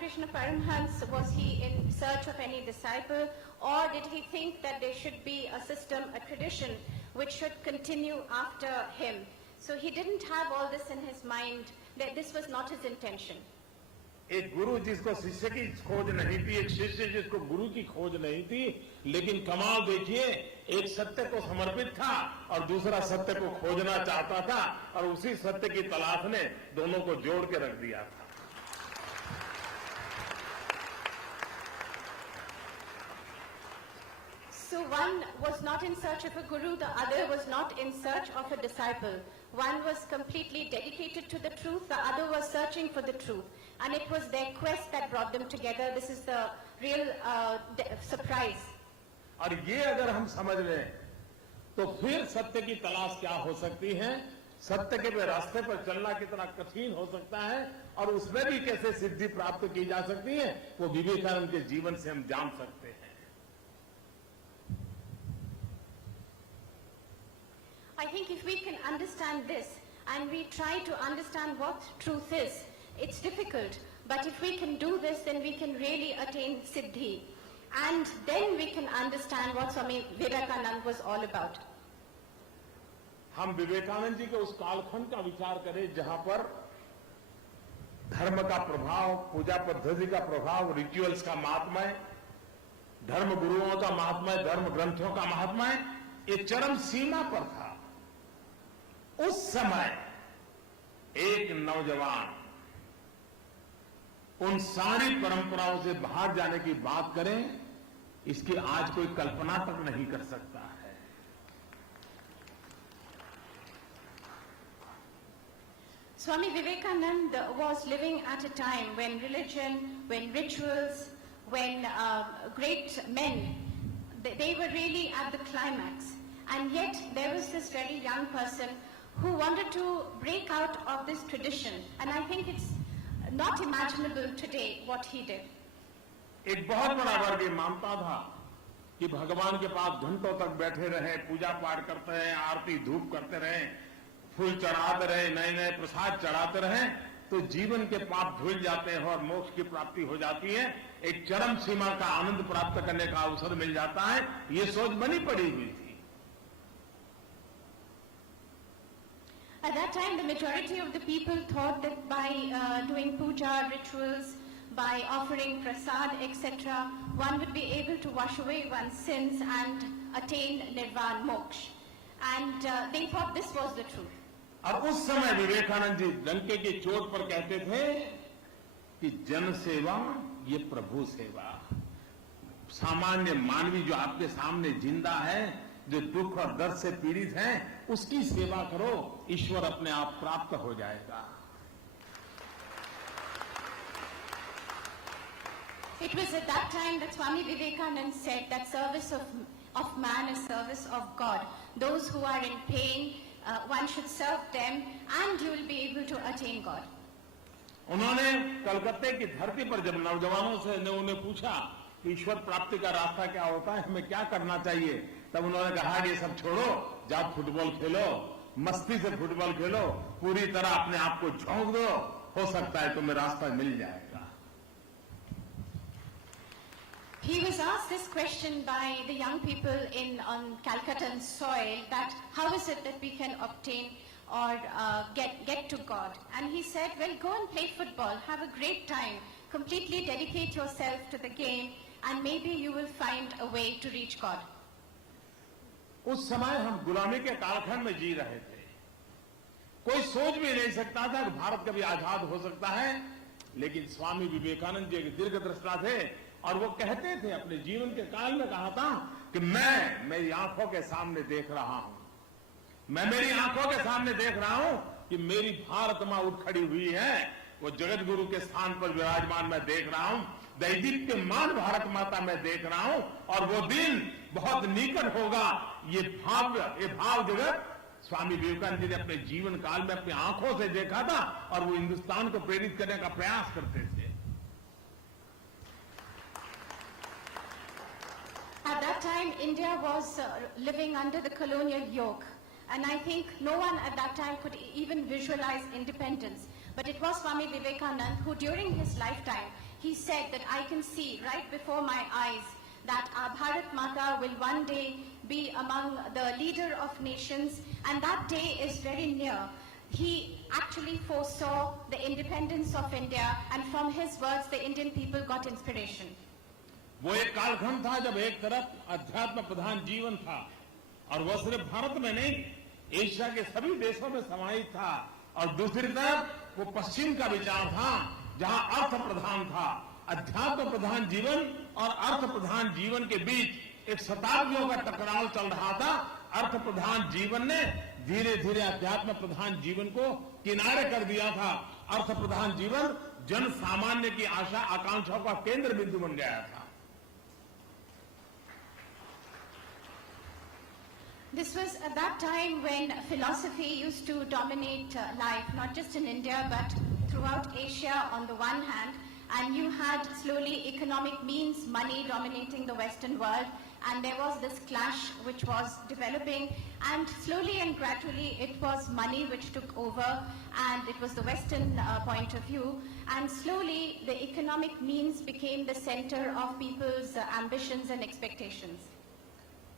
Ramakrishna Paramhans, was he in search of any disciple, or did he think that there should be a system, a tradition, which should continue after him? So he didn't have all this in his mind, that this was not his intention. एक गुरु जिसको शिष्य की खोज नहीं थी, एक शिष्य जिसको गुरु की खोज नहीं थी, लेकिन कमाल देखिए, एक सत्य को समर्पित था और दूसरा सत्य को खोजना चाहता था, और उसी सत्य की तलाश ने दोनों को जोड़ के रख दिया था. So one was not in search of a guru, the other was not in search of a disciple. One was completely dedicated to the truth, the other was searching for the truth. And it was their quest that brought them together. This is the real surprise. और ये अगर हम समझ लें, तो फिर सत्य की तलाश क्या हो सकती है, सत्य के रास्ते पर चलना कितना कठिन हो सकता है, और उसमें भी कैसे सिद्धि प्राप्त की जा सकती है, वो विवेकानंद के जीवन से हम जान सकते हैं. I think if we can understand this and we try to understand what truth is, it's difficult, but if we can do this, then we can really attain siddhi, and then we can understand what Swami Vivekananda was all about. हम विवेकानंद जी के उस कालखंड का विचार करें जहां पर धर्म का प्रभाव, पूजा पद्धति का प्रभाव, रिचुअल्स का महात्म्य, धर्म गुरुओं का महात्म्य, धर्म ग्रंथों का महात्म्य, ये चरम सीमा पर था. उस समय एक नौजवान उन सारी परंपराओं से बाहर जाने की बात करें, इसकी आज कोई कल्पना तक नहीं कर सकता है. Swami Vivekananda was living at a time when religion, when rituals, when great men, they were really at the climax. And yet there was this very young person who wanted to break out of this tradition. And I think it's not imaginable today what he did. एक बहुत बड़ा वर्ग ये मानता था कि भगवान के पास घंटों तक बैठे रहे, पूजा पाठ करते रहे, आरती धूप करते रहे, फूल चढ़ाते रहे, नए नए प्रसाद चढ़ाते रहे, तो जीवन के पाप धुल जाते हैं और मोक्ष की प्राप्ति हो जाती है, एक चरम सीमा का आनंद प्राप्त करने का अवसर मिल जाता है. ये सोच बनी पड़ी हुई थी. At that time, the majority of the people thought that by doing puja, rituals, by offering prasad, etc., one would be able to wash away one's sins and attain nirvana, moksha. And they thought this was the truth. और उस समय विवेकानंद जी डंके की चोट पर कहते थे कि जन सेवा ये प्रभु सेवा. सामान्य मानवी जो आपके सामने जिंदा है, जो दुख और दर्द से पीड़ित हैं, उसकी सेवा करो, ईश्वर अपने आप प्राप्त हो जाएगा. It was at that time that Swami Vivekananda said that service of man is service of God. Those who are in pain, one should serve them and you will be able to attain God. उन्होंने कलकत्ते की धरती पर जब नौजवानों से उन्हें पूछा कि ईश्वर प्राप्ति का रास्ता क्या होता है, हमें क्या करना चाहिए, तब उन्होंने कहा ये सब छोड़ो, जाओ फुटबॉल खेलो, मस्ती से फुटबॉल खेलो, पूरी तरह अपने आप को झोंक दो, हो सकता है तुम्हें रास्ता मिल जाएगा. He was asked this question by the young people on Calcuttan soil, that how is it that we can obtain or get to God? And he said, well, go and play football, have a great time, completely dedicate yourself to the game, and maybe you will find a way to reach God. उस समय हम गुलामी के कालखंड में जी रहे थे. कोई सोच भी नहीं सकता था कि भारत कभी आजाद हो सकता है, लेकिन स्वामी विवेकानंद जी एक दीर्घदृष्टा थे और वो कहते थे, अपने जीवन के काल में कहा था कि मैं मेरी आंखों के सामने देख रहा हूं, मैं मेरी आंखों के सामने देख रहा हूं कि मेरी भारत मां उठ खड़ी हुई है, वो जगत गुरु के स्थान पर विराजमान मैं देख रहा हूं, दैदीप्यमान भारत माता मैं देख रहा हूं, और वो दिन बहुत निकट होगा. ये भाव जगत स्वामी विवेकानंद जी ने अपने जीवन काल में अपनी आंखों से देखा था और वो हिंदुस्तान को प्रेरित करने का प्रयास करते थे. At that time, India was living under the colonial yoke, and I think no one at that time could even visualize independence. But it was Swami Vivekananda who, during his lifetime, he said that I can see right before my eyes that our Bharat Mata will one day be among the leader of nations, and that day is very near. He actually foresaw the independence of India, and from his words the Indian people got inspiration. वो एक कालखंड था जब एक तरफ अध्यात्म प्रधान जीवन था और वह सिर्फ भारत में नहीं एशिया के सभी देशों में समाहित था, और दूसरी तरफ वो पश्चिम का विचार था जहां अर्थ प्रधान था। अध्यात्म प्रधान जीवन और अर्थ प्रधान जीवन के बीच एक शताब्दियों का टकराव चल रहा था। अर्थ प्रधान जीवन ने धीरे धीरे अध्यात्म प्रधान जीवन को किनारे कर दिया था। अर्थ प्रधान जीवन जन सामान्य की आशा आकांक्षाओं का केंद्र बिंदु बन गया था। This was at that time when philosophy used to dominate life, not just in India but throughout Asia on the one hand, and you had slowly economic means, money dominating the Western world, and there was this clash which was developing, and slowly and gradually it was money which took over, and it was the Western point of view, and slowly the economic means became the center of people's ambitions and expectations.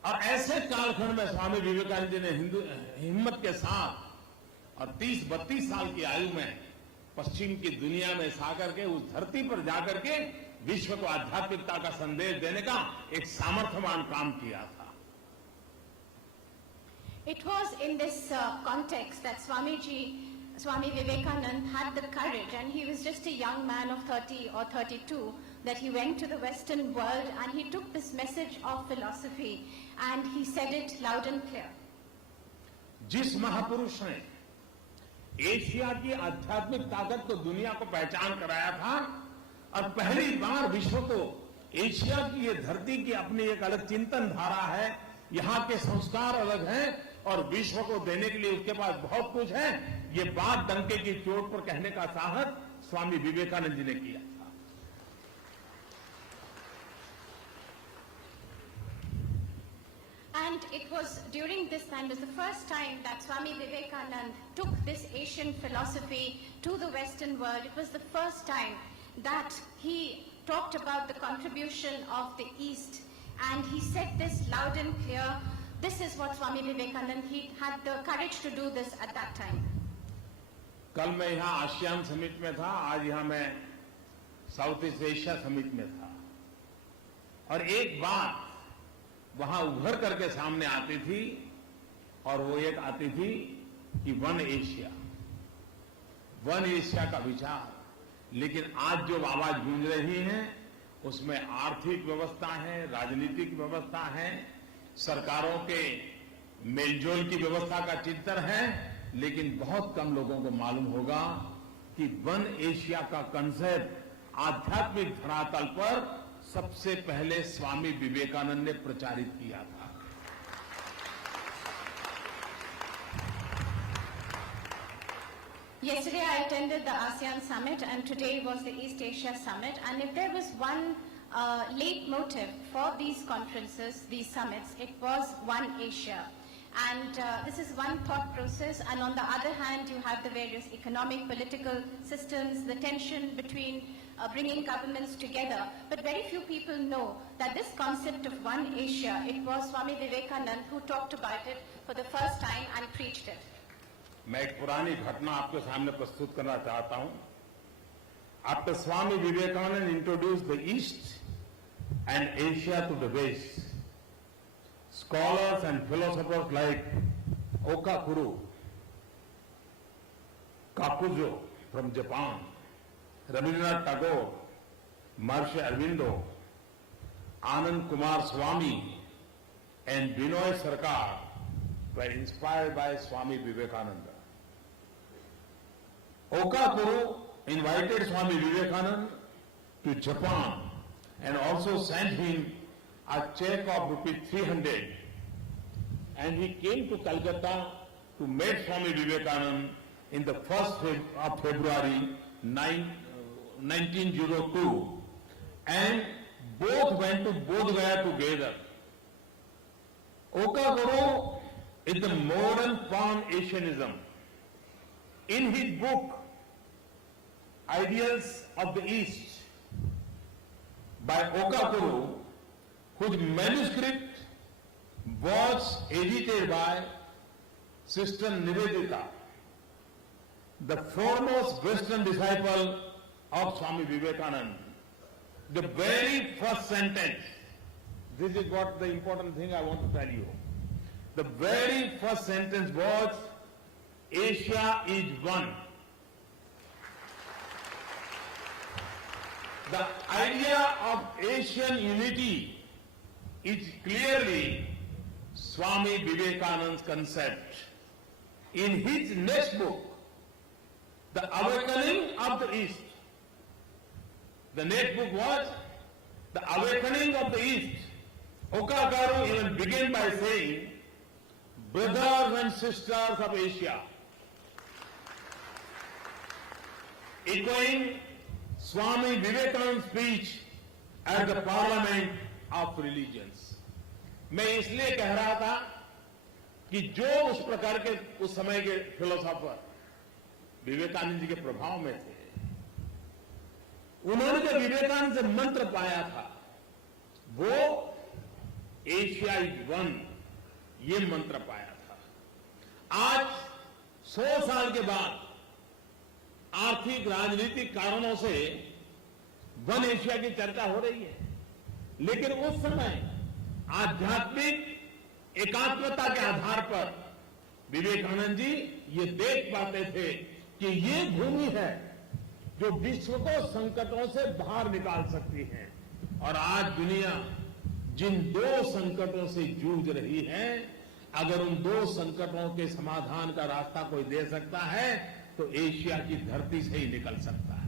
और ऐसे कालखंड में स्वामी विवेकानंद जी ने हिम्मत के साथ और 30-32 साल की आयु में पश्चिम की दुनिया में साकर के उस धरती पर जाकर के विश्व को आध्यात्मिकता का संदेश देने का एक सामर्थ्यवान काम किया था। It was in this context that Swami Vivekananda had the courage, and he was just a young man of 30 or 32, that he went to the Western world and he took this message of philosophy and he said it loud and clear. जिस महापुरुष ने Asia की आध्यात्मिक ताकत को दुनिया को पहचान कराया था और पहली बार विश्व को एशिया की ये धरती की अपनी एक अलग चिंतन धारा है, यहाँ के संस्कार अलग हैं और विश्व को देने के लिए उसके पास बहुत कुछ है, ये बात डंके की चोट पर कहने का साहस स्वामी विवेकानंद जी ने किया था। And it was during this time, it was the first time that Swami Vivekananda took this Asian philosophy to the Western world. It was the first time that he talked about the contribution of the East, and he said this loud and clear. This is what Swami Vivekananda, he had the courage to do this at that time. कल मैं यहाँ ASEAN summit में था, आज यहाँ मैं south east Asia summit में था, और एक बात वहां उभर करके सामने आती थी और वो एक आती थी कि वन एशिया का विचार। लेकिन आज जो आवाज गूंज रही है उसमें आर्थिक व्यवस्था है, राजनीतिक व्यवस्था है, सरकारों के मेलजोल की व्यवस्था का चिंतन है, लेकिन बहुत कम लोगों को मालूम होगा कि वन एशिया का कंसेप्ट आध्यात्मिक धरातल पर सबसे पहले स्वामी विवेकानंद ने प्रचारित किया था। Yesterday I attended the ASEAN Summit and today was the East Asia Summit, and if there was one leitmotif for these conferences, these summits, it was One Asia. And this is one thought process, and on the other hand you have the various economic, political systems, the tension between bringing governments together. But very few people know that this concept of One Asia, it was Swami Vivekananda who talked about it for the first time and preached it. मैं एक पुरानी घटना आपके सामने प्रस्तुत करना चाहता हूं। After Swami Vivekananda introduced the East and Asia to the West, scholars and philosophers like Okakuru, Kakuzo from Japan, Rabindranath Tagore, Maharishi Aurobindo, Anand Kumar Swami, and Binoy Sarkar were inspired by Swami Vivekananda. Okakuru invited Swami Vivekananda to Japan and also sent him a check of ₹300, and he came to Calcutta to meet Swami Vivekananda in the 1st of February 1902, and both went to Bodh Gaya together. Okakuru is the modern Pan-Asianism. In his book, Ideals of the East, by Okakuru, whose manuscript was edited by Sister Nivedita, the foremost Western disciple of Swami Vivekananda. The very first sentence, this is what the important thing I want to tell you. The very first sentence was, Asia is one. The idea of Asian unity is clearly Swami Vivekananda's concept. In his next book, The Awakening of the East, the next book was The Awakening of the East. Okakaru even began by saying, brothers and sisters of Asia, echoing Swami Vivekananda's speech at the Parliament of Religions. मैं इसलिए कह रहा था कि जो उस प्रकार के उस समय के फिलोसोफर विवेकानंद जी के प्रभाव में थे, उन्होंने जो विवेकानंद से मंत्र पाया था वो एशिया इज वन, ये मंत्र पाया था। आज 100 साल के बाद आर्थिक राजनीतिक कारणों से वन एशिया की चर्चा हो रही है, लेकिन उस समय आध्यात्मिक एकात्मता के आधार पर विवेकानंद जी ये देख पाते थे कि ये भूमि है जो विश्व को संकटों से बाहर निकाल सकती है। और आज दुनिया जिन 2 संकटों से जूझ रही है, अगर उन 2 संकटों के समाधान का रास्ता कोई दे सकता है तो एशिया की धरती से ही निकल सकता है।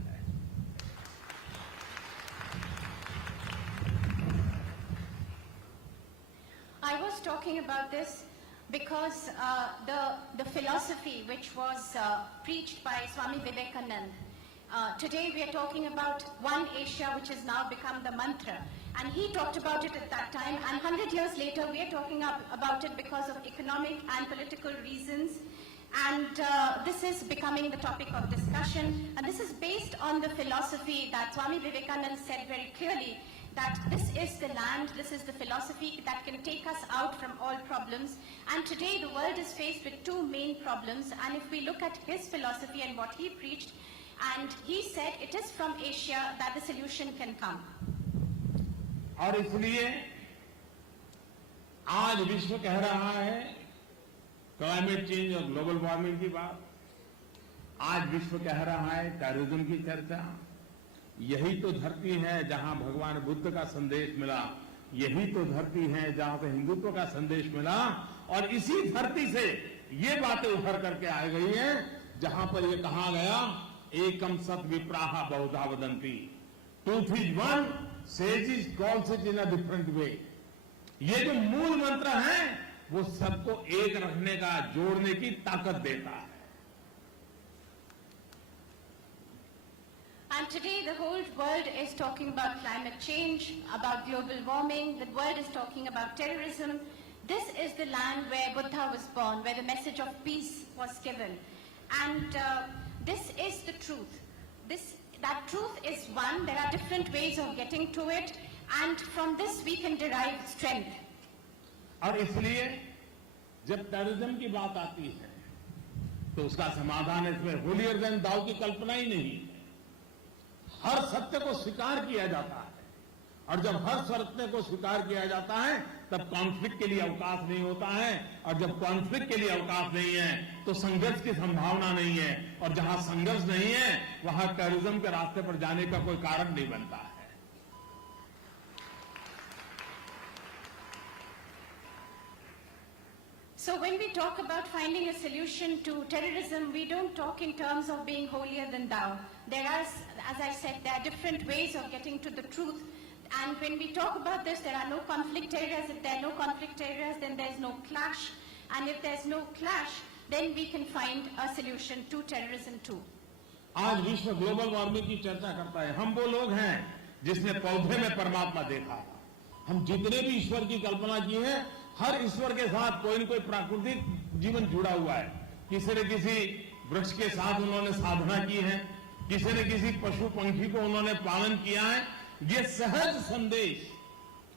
I was talking about this because the philosophy which was preached by Swami Vivekananda, today we are talking about one Asia, which has now become the mantra, and he talked about it at that time, and 100 years later we are talking about it because of economic and political reasons, and this is becoming the topic of discussion, and this is based on the philosophy that Swami Vivekananda said very clearly, that this is the land, this is the philosophy that can take us out from all problems. And today the world is faced with 2 main problems, and if we look at his philosophy and what he preached, and he said it is from Asia that the solution can come. और इसलिए आज विश्व कह रहा है climate change और global warming की बात, आज विश्व कह रहा है टेररिज्म की चर्चा। यही तो धरती है जहां भगवान बुद्ध का संदेश मिला, यही तो धरती है जहां से हिंदुत्व का संदेश मिला, और इसी धरती से ये बातें उभर करके आ गई हैं जहां पर ये कहा गया, एकम सत विप्राहा बहुधा वदंती, truth is one, sage is calls it in a different way. ये जो मूल मंत्र है वो सबको एक रखने का, जोड़ने की ताकत देता है। And today the whole world is talking about climate change, about global warming, the world is talking about terrorism. This is the land where Buddha was born, where the message of peace was given. And this is the truth. That truth is one, there are different ways of getting to it, and from this we can derive strength. और इसलिए जब terrorism की बात आती है तो उसका समाधान इसमें होलियर देन दाऊ की कल्पना ही नहीं है। हर सत्य को स्वीकार किया जाता है, और जब हर सत्य को स्वीकार किया जाता है तब कॉन्फ्लिक्ट के लिए अवकाश नहीं होता है, और जब कॉन्फ्लिक्ट के लिए अवकाश नहीं है तो संघर्ष की संभावना नहीं है, और जहां संघर्ष नहीं है वहां टेररिज्म के रास्ते पर जाने का कोई कारण नहीं बनता है। So when we talk about finding a solution to terrorism, we don't talk in terms of being holier than thou. There are, as I said, there are different ways of getting to the truth. And when we talk about this, there are no conflict areas. If there are no conflict areas, then there's no clash. And if there's no clash, then we can find a solution to terrorism too. आज विश्व global warming की चर्चा करता है। हम वो लोग हैं जिसने पौधे में परमात्मा देखा। हम जितने भी ईश्वर की कल्पना की है, हर ईश्वर के साथ कोई न कोई प्राकृतिक जीवन जुड़ा हुआ है। किसी न किसी वृक्ष के साथ उन्होंने साधना की है, किसी न किसी पशु पंखी को उन्होंने पालन किया है, ये सहज संदेश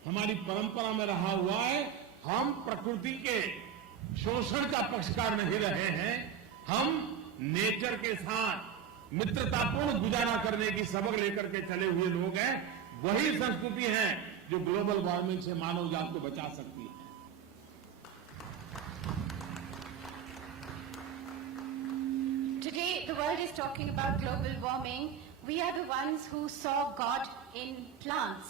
हमारी परंपरा में रहा हुआ है। हम प्रकृति के शोषण का पक्षकार नहीं रहे हैं, हम नेचर के साथ मित्रतापूर्ण गुजारा करने की सबक लेकर के चले हुए लोग हैं। वही संस्कृति है जो ग्लोबल वार्मिंग से मानव जात को बचा सकती है। Today, the world is talking about global warming. We are the ones who saw God in plants.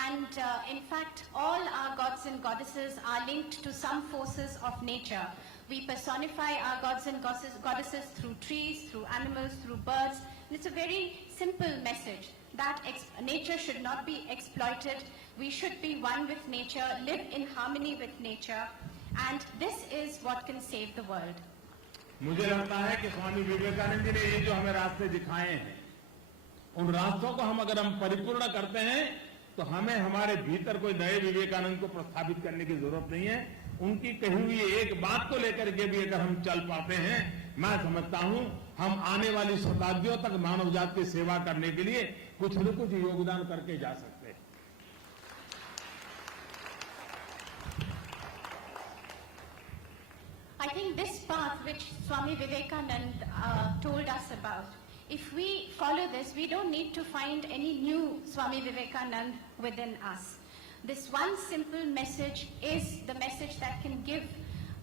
And in fact, all our gods and goddesses are linked to some forces of nature. We personify our gods and goddesses through trees, through animals, through birds. And it's a very simple message that nature should not be exploited. We should be one with nature, live in harmony with nature. And this is what can save the world. मुझे लगता है कि स्वामी विवेकानंद जी ने ये जो हमें रास्ते दिखाए हैं, उन रास्तों को हम अगर हम परिपूर्ण करते हैं तो हमें हमारे भीतर कोई नए विवेकानंद को प्रस्थापित करने की जरूरत नहीं है। उनकी कही हुई एक बात को लेकर के भी अगर हम चल पाते हैं, मैं समझता हूं हम आने वाली शताब्दियों तक मानव जात की सेवा करने के लिए कुछ न कुछ योगदान करके जा सकते हैं। I think this path which Swami Vivekananda told us about, if we follow this, we don't need to find any new Swami Vivekananda within us. This one simple message is the message that can give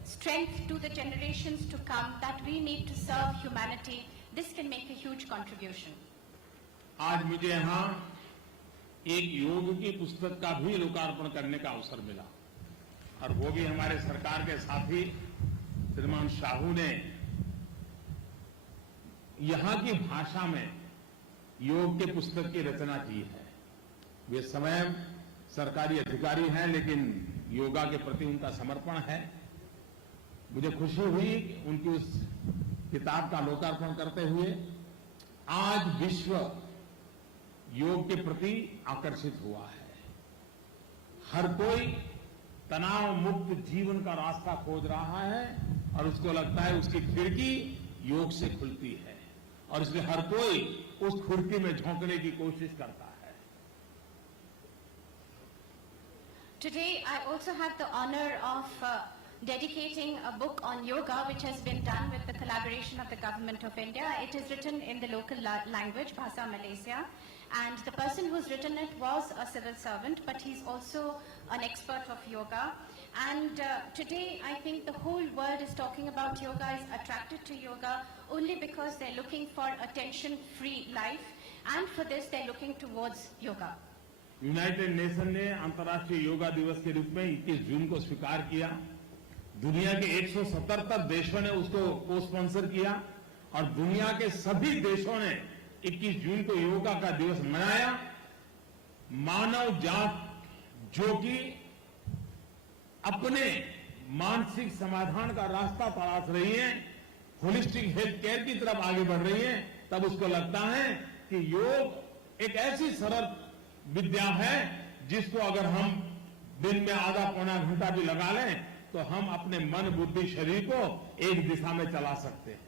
strength to the generations to come, that we need to serve humanity. This can make a huge contribution. आज मुझे यहाँ एक योग की पुस्तक का भी लोकार्पण करने का अवसर मिला, और वो भी हमारे सरकार के साथी श्रीमान शाहू ने यहाँ की भाषा में योग के पुस्तक की रचना की है। वे स्वयं सरकारी अधिकारी हैं, लेकिन योगा के प्रति उनका समर्पण है। मुझे खुशी हुई उनकी उस किताब का लोकार्पण करते हुए। आज विश्व योग के प्रति आकर्षित हुआ है। हर कोई तनाव मुक्त जीवन का रास्ता खोज रहा है, और उसको लगता है उसकी खिड़की योग से खुलती है, और इसलिए हर कोई उस खिड़की में झांकने की कोशिश करता है। Today, I also have the honor of dedicating a book on yoga, which has been done with the collaboration of the Government of India. It is written in the local language, Bhasa Malaysia, and the person who's written it was a civil servant, but he's also an expert of yoga. And today, I think the whole world is talking about yoga, is attracted to yoga only because they're looking for a tension-free life, and for this, they're looking towards yoga. United nation ने अंतर्राष्ट्रीय योगा दिवस के रूप में 21 जून को स्वीकार किया। दुनिया के 177 देशों ने उसको को स्पॉन्सर किया, और दुनिया के सभी देशों ने 21 जून को योगा का दिवस मनाया। मानव जात जो कि अपने मानसिक समाधान का रास्ता तलाश रही है, होलिस्टिक हेल्थ केयर की तरफ आगे बढ़ रही है, तब उसको लगता है कि योग एक ऐसी सरल विद्या है जिसको अगर हम दिन में आधा पौना घंटा भी लगा लें तो हम अपने मन बुद्धि शरीर को एक दिशा में चला सकते हैं।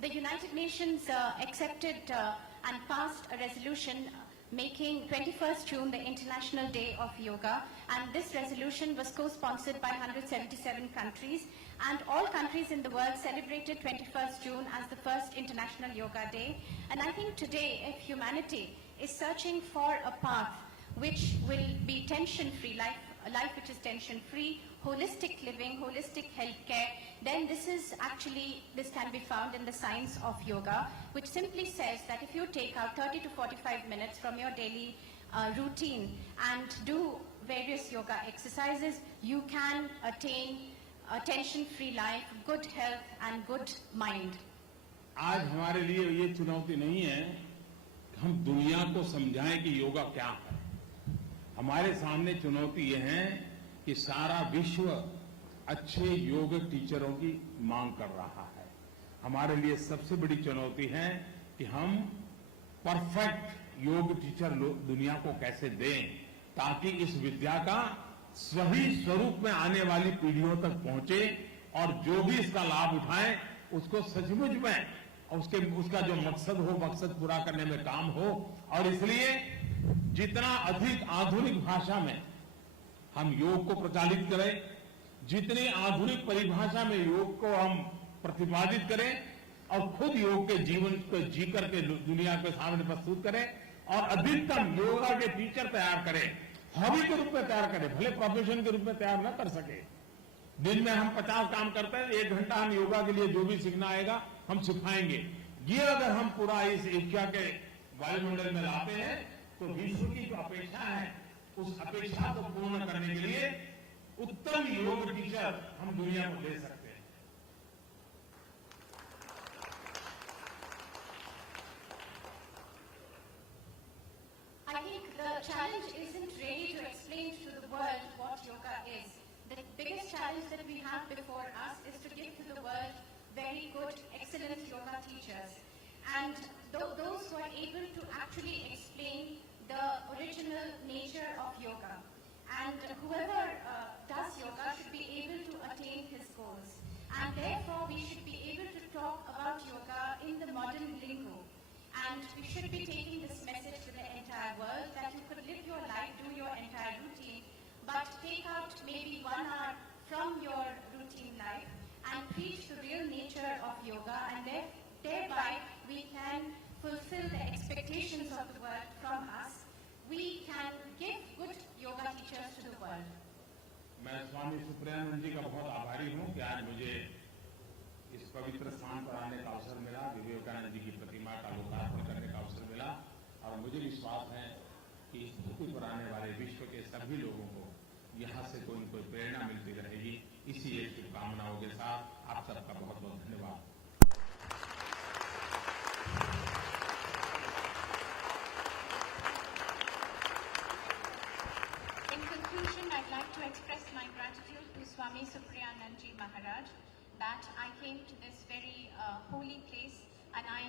The United Nations accepted and passed a resolution making 21st June the International Day of Yoga, and this resolution was co-sponsored by 177 countries, and all countries in the world celebrated 21st June as the first International Yoga Day. And I think today, if humanity is searching for a path which will be tension-free, a life which is tension-free, holistic living, holistic healthcare, then this can be found in the science of yoga, which simply says that if you take out 30 to 45 minutes from your daily routine and do various yoga exercises, you can attain a tension-free life, good health and good mind. आज हमारे लिए ये चुनौती नहीं है कि हम दुनिया को समझाएं कि योगा क्या है। हमारे सामने चुनौती ये है कि सारा विश्व अच्छे योग टीचरों की मांग कर रहा है। हमारे लिए सबसे बड़ी चुनौती है कि हम परफेक्ट योग टीचर दुनिया को कैसे दें, ताकि इस विद्या का सही स्वरूप में आने वाली पीढ़ियों तक पहुंचे, और जो भी इसका लाभ उठाए उसको सचमुच में और उसका जो मकसद हो, मकसद पूरा करने में काम हो। और इसलिए जितना अधिक आधुनिक भाषा में हम योग को प्रचालित करें, जितनी आधुनिक परिभाषा में योग को हम प्रतिपादित करें और खुद योग के जीवन को जी करके दुनिया के सामने प्रस्तुत करें और अधिकतम योगा के टीचर तैयार करें, हॉबी के रूप में तैयार करें, भले प्रोफेशन के रूप में तैयार न कर सके। दिन में हम 50 काम करते हैं, 1 घंटा हम योगा के लिए जो भी सीखना आएगा हम सिखाएंगे। ये अगर हम पूरा इस एशिया के वायुमंडल में लाते हैं तो विश्व की जो अपेक्षा है उस अपेक्षा को पूर्ण करने के लिए उत्तम योग टीचर हम दुनिया को दे सकते हैं। I think the challenge isn't really to explain to the world what yoga is. The biggest challenge that we have before us is to give to the world very good, excellent yoga teachers. And those who are able to actually explain the original nature of yoga. And whoever does yoga should be able to attain his goals. And therefore, we should be able to talk about yoga in the modern lingo. And we should be taking this message to the entire world that you could live your life, do your entire routine, but take out maybe 1 hour from your routine life and preach the real nature of yoga, and thereby we can fulfill the expectations of the world from us. We can give good yoga teachers to the world. मैं स्वामी सुप्रियानंद जी का बहुत आभारी हूँ कि आज मुझे इस पवित्र स्थान पर आने का अवसर मिला, विवेकानंद जी की प्रतिमा का लोकार्पण करने का अवसर मिला और मुझे विश्वास है कि इस धरती पर आने वाले विश्व के सभी लोगों को यहाँ से कोई न कोई प्रेरणा मिलती रहेगी। इसी एक शुभकामनाओं के साथ आप सबका बहुत बहुत धन्यवाद। In conclusion, I'd like to express my gratitude to Swami Supriyanand Ji Maharaj that I came to this very holy place and I